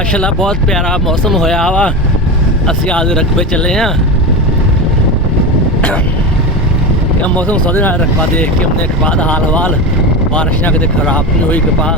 माशाल्लाह बहुत प्यारा मौसम होया वा। असीं आज रकबे चले हाँ। मौसम सोधे नाल रकबा देख के हमने कपा दा हाल हवाल बारिशां किते खराब नहीं हुई कपा।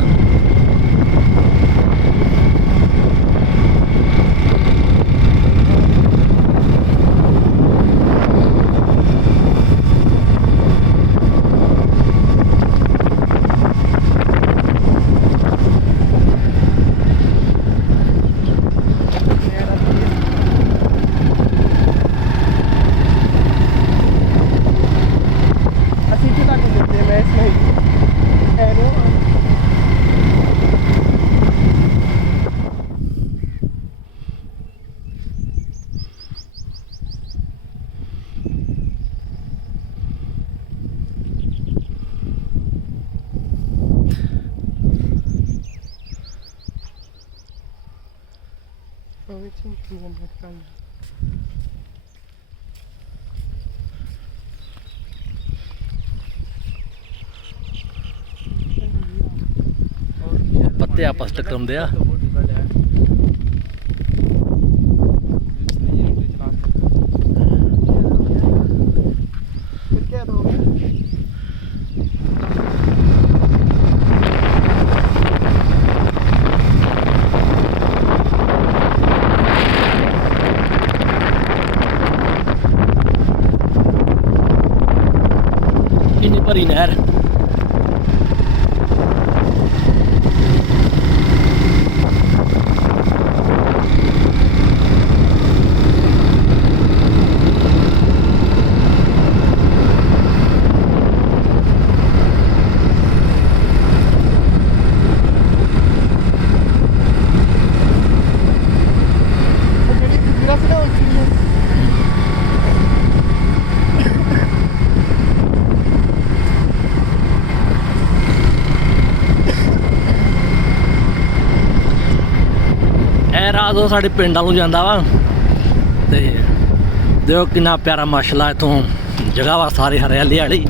पत्ते आपस टकराਉਂਦੇ ਆ। किन्नी भरी नहर। रात वो साढ़े पिंड वालों जाता वा। तो देखो कितना प्यारा माशाल्लाह इतों जगह वा सारी हरियाली वाली।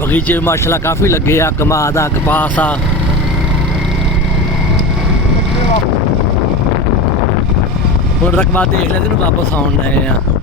बगीचे माशाल्लाह काफ़ी लगे आ, कमाद आ, कपास आ। हुण रकबा देख लेते वापस आने आ।